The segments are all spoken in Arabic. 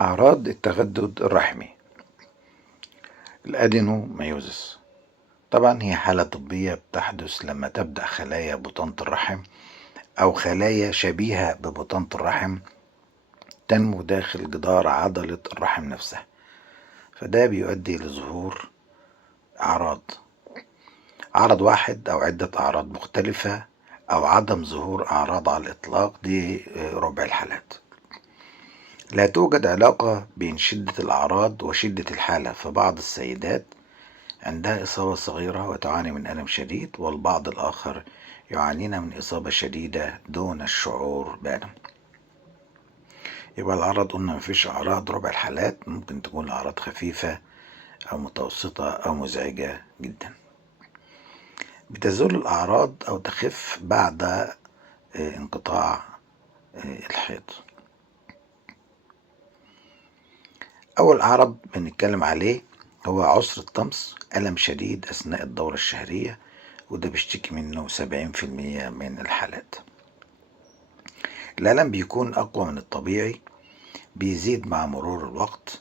أعراض التجدد الرحمي الأدينوميوزيس. طبعا هي حالة طبية بتحدث لما تبدأ خلايا بطانة الرحم أو خلايا شبيهة ببطانة الرحم تنمو داخل جدار عضلة الرحم نفسها، فده بيؤدي لظهور أعراض عرض واحد أو عدة أعراض مختلفة أو عدم ظهور أعراض على الإطلاق. دي ربع الحالات. لا توجد علاقة بين شدة الأعراض وشدة الحالة، فبعض السيدات عندها إصابة صغيرة وتعاني من ألم شديد، والبعض الآخر يعانين من إصابة شديدة دون الشعور بألم. يبقى الأعراض قلنا مفيش أعراض. ربع الحالات ممكن تكون الأعراض خفيفة أو متوسطة أو مزعجة جدا. بتزول الأعراض أو تخف بعد انقطاع الحيض. أول عرض بنتكلم عليه هو عسر الطمس، ألم شديد أثناء الدورة الشهرية، وده بيشتكي منه 70% من الحالات. الألم بيكون أقوى من الطبيعي، بيزيد مع مرور الوقت،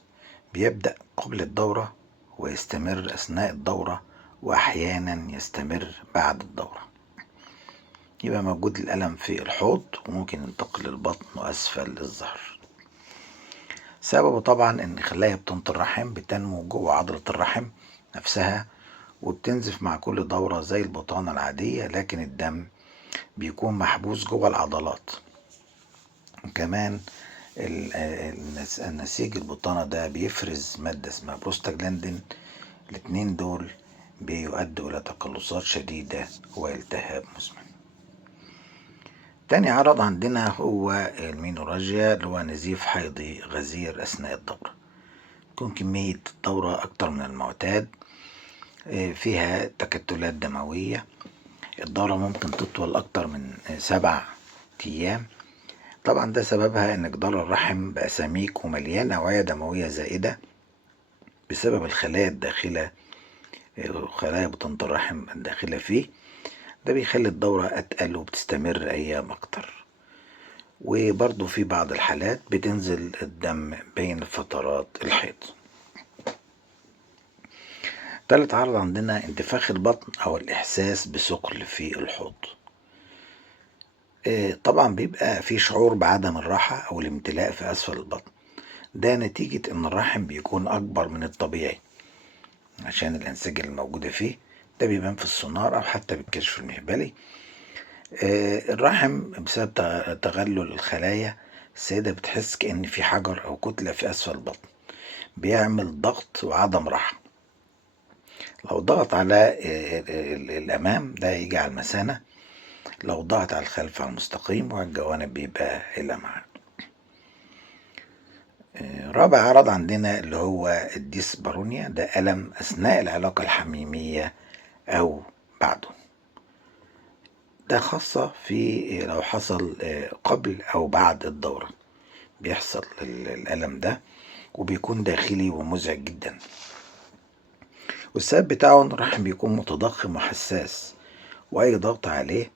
بيبدأ قبل الدورة ويستمر أثناء الدورة، وأحيانا يستمر بعد الدورة. يبقى موجود الألم في الحوض وممكن ينتقل للبطن وأسفل الظهر. سببه طبعا إن خلايا بطانة الرحم بتنمو جوه عضلة الرحم نفسها وبتنزف مع كل دورة زي البطانة العادية، لكن الدم بيكون محبوس جوه العضلات. وكمان النسيج البطانة ده بيفرز مادة اسمها بروستاجلاندين. الاتنين دول بيؤدوا إلى تقلصات شديدة والتهاب مزمن. تاني عرض عندنا هو المينوراجيا، اللي هو نزيف حيضي غزير أثناء الدورة. تكون كمية الدورة أكتر من المعتاد، فيها تكتلات دموية. الدورة ممكن تطول أكتر من 7 أيام. طبعا ده سببها إن جدار الرحم بقى سميك ومليان أوعية دموية زائدة بسبب الخلايا الداخلة، خلايا بطانة الرحم الداخلة فيه. ده بيخلي الدورة أتقل وبتستمر أيام أكتر. وبرضو في بعض الحالات بتنزل الدم بين فترات الحيض. تالت عرض عندنا انتفاخ البطن أو الإحساس بثقل في الحوض. طبعا بيبقى في شعور بعدم الراحة أو الامتلاء في أسفل البطن. ده نتيجة إن الرحم بيكون أكبر من الطبيعي عشان الأنسجة الموجودة فيه. ده بيبان في السونار أو حتى بالكشف المهبلي. الرحم بسبب تغلل الخلايا السيدة بتحس كأن في حجر أو كتلة في أسفل البطن، بيعمل ضغط وعدم راحة. لو ضغط على الأمام ده يجي على المثانة، لو ضغط على الخلف على المستقيم، وعلى الجوانب بيبقى الأمعاء. رابع عرض عندنا اللي هو الديسبارونيا، ده ألم أثناء العلاقة الحميمية أو بعده. ده خاصة في لو حصل قبل أو بعد الدورة بيحصل الألم ده، وبيكون داخلي ومزعج جدا. والسبب بتاعه إن الرحم بيكون متضخم وحساس، وأي ضغط عليه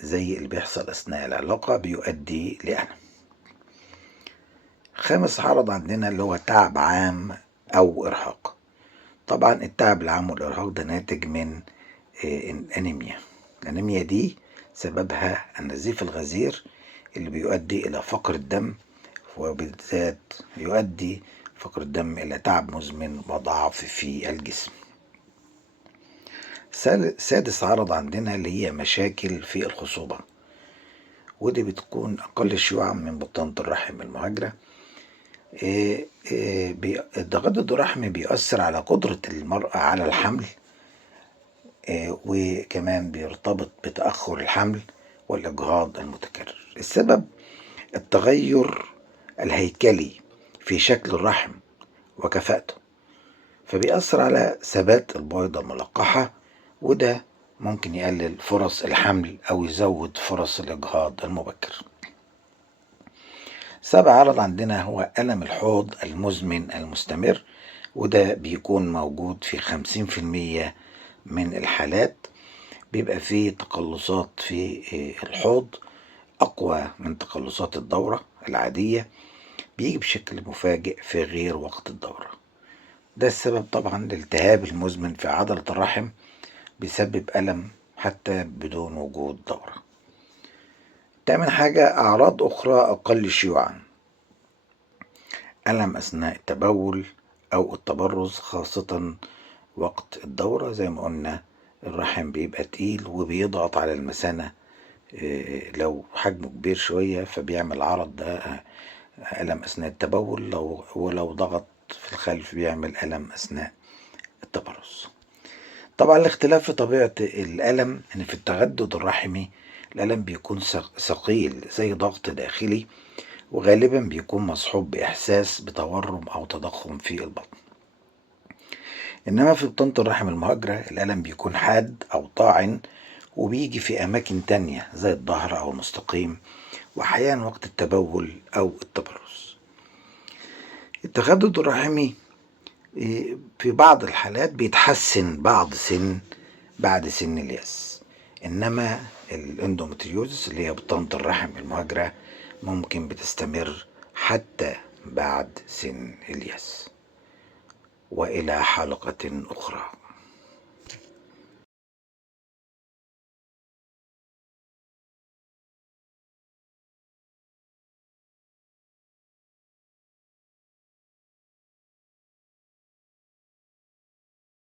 زي اللي بيحصل أثناء العلاقة بيؤدي لألم. خامس عرض عندنا اللي هو تعب عام أو إرهاق. طبعا التعب العام والإرهاق ده ناتج من الأنيميا. الأنيميا دي سببها النزيف الغزير اللي بيؤدي إلى فقر الدم، وبالذات يؤدي فقر الدم إلى تعب مزمن وضعف في الجسم. سادس عرض عندنا اللي هي مشاكل في الخصوبة، ودي بتكون أقل شيوعا من بطانة الرحم المهاجرة. تجدد الرحم بيؤثر على قدرة المرأة على الحمل، وكمان بيرتبط بتأخر الحمل والإجهاض المتكرر. السبب التغير الهيكلي في شكل الرحم وكفاءته، فبيأثر على ثبات البويضة الملقحة، وده ممكن يقلل فرص الحمل أو يزود فرص الإجهاض المبكر. سابع عرض عندنا هو ألم الحوض المزمن المستمر، وده بيكون موجود في 50% من الحالات. بيبقى فيه تقلصات في الحوض أقوى من تقلصات الدورة العادية، بيجي بشكل مفاجئ في غير وقت الدورة. ده السبب طبعا الالتهاب المزمن في عضلة الرحم بيسبب ألم حتى بدون وجود دورة. تامن حاجة أعراض أخرى أقل شيوعا: ألم أثناء التبول أو التبرز، خاصة وقت الدورة. زي ما قلنا الرحم بيبقى تقيل وبيضغط على المثانة، لو حجمه كبير شوية فبيعمل عرض ده ألم أثناء التبول، ولو ضغط في الخلف بيعمل ألم أثناء التبرز. طبعا الاختلاف في طبيعة الألم إن في التجدد الرحمي الألم بيكون ثقيل زي ضغط داخلي، وغالبا بيكون مصحوب بإحساس بتورم أو تضخم في البطن. إنما في بطانة الرحم المهاجرة الألم بيكون حاد أو طاعن، وبيجي في أماكن تانية زي الظهر أو المستقيم، وأحيانا وقت التبول أو التبرز. التجدد الرحمي في بعض الحالات بيتحسن بعد سن الياس، إنما الاندومتريوزس اللي هي بطانة الرحم المهاجرة ممكن بتستمر حتى بعد سن الياس. وإلى حلقة أخرى.